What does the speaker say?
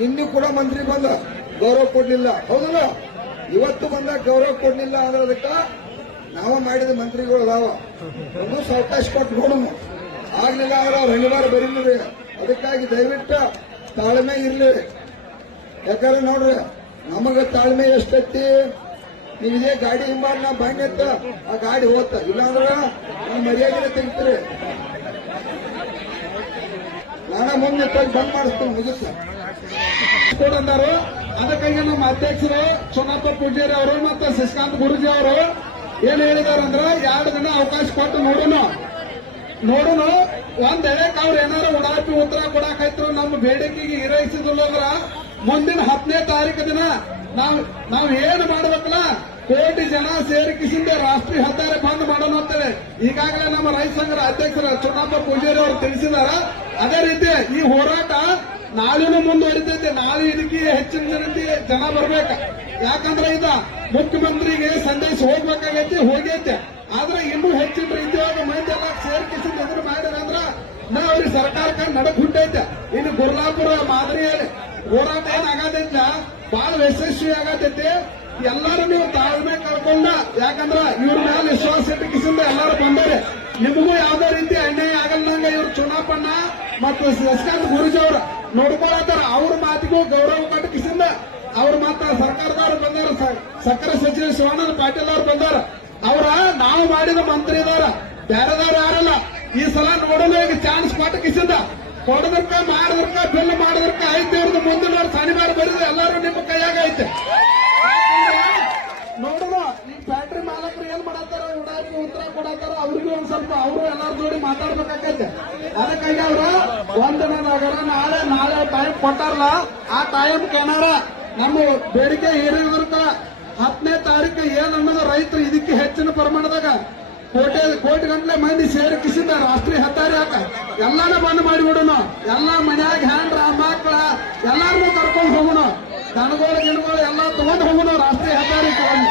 ನಿನ್ನೆ ಕೂಡ ಮಂತ್ರಿ ಬಂದ, ಗೌರವ ಕೊಡ್ಲಿಲ್ಲ. ಹೌದಲ್ಲ? ಇವತ್ತು ಬಂದ ಗೌರವ ಕೊಡ್ಲಿಲ್ಲ ಅಂದ್ರೆ ಅದಕ್ಕ ನಾವ ಮಾಡಿದ ಮಂತ್ರಿಗಳು ಅದಾವ. ಒಂದು ಸಾವಕಾಶ ಕೊಟ್ಟು ನೋಡೋಣ. ಆಗ್ಲಿಲ್ಲ ಅಂದ್ರೆ ಅವ್ರು ಹಣಿವಾರ ಬರೀಲಿ ಅದಕ್ಕಾಗಿ ದಯವಿಟ್ಟು ತಾಳ್ಮೆ ಇರ್ಲಿ. ಯಾಕಂದ್ರೆ ನೋಡ್ರಿ, ನಮಗ ತಾಳ್ಮೆ ಎಷ್ಟೈತಿ? ನೀವು ಇದೇ ಗಾಡಿ ಹಿಂಬಾರ ನಾ ಬಂಗತ್ತ ಆ ಗಾಡಿ ಹೋತ. ಇಲ್ಲಾಂದ್ರ ನಮ್ಮ ಮರ್ಯಾದೆ ತೆಗಿತೀರಿ. ನಾನ ಮುಂದೆ ಬಂದ್ ಮಾಡಿಸ್ತೀನಿ ಮುಗಿಸ ಅಂದಾರು ಅದಕ್ಕಾಗಿ ನಮ್ಮ ಅಧ್ಯಕ್ಷರು ಚುನಾಪ ಪೂಜಾರಿ ಅವರು ಮತ್ತು ಶಶಿಕಾಂತ್ ಗುರುಜಿ ಅವರು ಏನ್ ಹೇಳಿದಾರೆ ಅಂದ್ರೆ ಎರಡು ದಿನ ಅವಕಾಶ ಕೊಟ್ಟು ನೋಡೋಣ ನೋಡೋಣ ಒಂದ್ ಹೇಳಕ್ ಅವ್ರು ಏನಾರ ಉಡಾಪಿ ಉತ್ತರ ಕೊಡಾಕೈತ್ರು ನಮ್ಮ ಬೇಡಿಕೆಗೆ ಈರೈಸಿದ್ರ ಮುಂದಿನ ಹತ್ತನೇ ತಾರೀಕು ದಿನ ನಾವ್ ನಾವ್ ಏನ್ ಮಾಡ್ಬೇಕಲ್ಲ? ಕೋಟಿ ಜನ ಸೇರಿಕಿಸಿಂದೆ ರಾಷ್ಟ್ರೀಯ ಹೆದ್ದಾರಿ ಬಂದ್ ಮಾಡೋಣ ಅಂತೇಳಿ. ಈಗಾಗಲೇ ನಮ್ಮ ರೈತ ಸಂಘದ ಅಧ್ಯಕ್ಷರ ಚುನಾಪ ಪೂಜಾರಿ ಅವರು ತಿಳಿಸಿದಾರ. ಅದೇ ರೀತಿ ಈ ಹೋರಾಟ ನಾಳೆನೂ ಮುಂದುವರಿತೈತೆ. ನಾಳೆ ಇದಕ್ಕೆ ಹೆಚ್ಚಿನ ಜನತೆ ಜನ ಬರ್ಬೇಕ. ಯಾಕಂದ್ರೆ ಇದ ಮುಖ್ಯಮಂತ್ರಿಗೆ ಸಂದೇಶ ಹೋಗ್ಬೇಕಾಗೈತಿ, ಹೋಗೈತೆ. ಆದ್ರೆ ಇನ್ನೂ ಹೆಚ್ಚಿನ ರೀತಿಯಾಗ ಮಂದಿ ಎಲ್ಲ ಸೇರ್ಕಿಸಿ ಎದುರು ಮಾಡ್ಯಾರ ಅಂದ್ರ ನಾ ಅವ್ರಿಗೆ ಸರ್ಕಾರಕ್ಕೆ ನಡಕ್ ಹುಟ್ಟೈತೆ ಇನ್ನು ಗುರ್ಲಾಪುರ ಮಾದರಿಯಲ್ಲಿ ಹೋರಾಟ ಏನಾಗತ್ತ? ಬಹಳ ಯಶಸ್ವಿ ಆಗತೈತಿ. ಎಲ್ಲರೂ ನೀವು ತಾಳ್ಮೆ ಕಳ್ಕೊಂಡ, ಯಾಕಂದ್ರ ಇವ್ರ ಮೇಲೆ ವಿಶ್ವಾಸ ಇಟ್ಟಕಿಸಿಂದ ಎಲ್ಲರೂ ಬಂದರೆ. ನಿಮಗೂ ಯಾವ್ದೇ ರೀತಿ ಅನ್ಯಾಯ ಚುನಾಪಣ್ಣ ಮತ್ತು ಶಶಿಕಾಂತ್ ಗುರುಜಿ ಅವ್ರ ನೋಡ್ಕೊಳತ್ತಾರ. ಅವ್ರ ಮಾತಿಗೂ ಗೌರವ ಕಟ್ಟಕಿಸಿಂದ ಅವ್ರ ಮಾತ ಸರ್ಕಾರದವ್ರು ಬಂದಾರ. ಸಕ್ಕರೆ ಸಚಿವ ಶಿವಾನಂದ ಪಾಟೀಲ್ ಅವ್ರು ಬಂದಾರ. ಅವ್ರ ನಾವು ಮಾಡಿದ ಮಂತ್ರಿ ಇದಾರ ಬೇರೆದವ್ರು ಯಾರಲ್ಲ. ಈ ಸಲ ನೋಡಲು ಈಗ ಚಾನ್ಸ್ ಕೊಟ್ಟಕಿಸಿಂದ ಕೊಡದಕ್ಕ ಮಾಡಿದ್ರಕ ಕೊಡತ್ತಾರ ಅವ್ರಿಗೂ ಒಂದ್ ಸ್ವಲ್ಪ ಅವರು ಎಲ್ಲಾರ ಜೋಡಿ ಮಾತಾಡ್ಬೇಕಾಗತ್ತೆ ಅದಕ್ಕಾಗಿ ಅವ್ರ ಒಂದಿನ ನಗರ ನಾಳೆ ನಾಳೆ ಟೈಮ್ ಕೊಟ್ಟಾರಲ್ಲ ಆ ಟೈಮ್ ಏನಾರ ನಮ್ಮ ಬೇಡಿಕೆ ಹಿರಿಯರ್ಕ ಹತ್ತನೇ ತಾರೀಕು ಏನ್ ಅನ್ನೋದು ರೈತರು ಇದಕ್ಕೆ ಹೆಚ್ಚಿನ ಪ್ರಮಾಣದಾಗ ಕೋಟಿ ಕೋಟಿ ಗಂಟ್ಲೆ ಮಂದಿ ಸೇರಿ ಕಿಸಿದ ರಾಷ್ಟ್ರೀಯ ಹೆದ್ದಾರಿ ಹಾಕ. ಎಲ್ಲಾನು ಬಂದ್ ಮಾಡಿಬಿಡೋಣ ಎಲ್ಲಾ ಮನ್ಯಾಗ ಹ್ಯಾಂಡ್ರ ಮಕ್ಕಳ ಎಲ್ಲಾರನ್ನೂ ಕರ್ಕೊಂಡು ಹೋಗೋಣ. ದನಗಳು ಗಿಡಗಳು ಎಲ್ಲಾ ತಗೊಂಡು ಹೋಗೋಣ ರಾಷ್ಟ್ರೀಯ ಹೆದ್ದಾರಿ ತಗೊಂಡು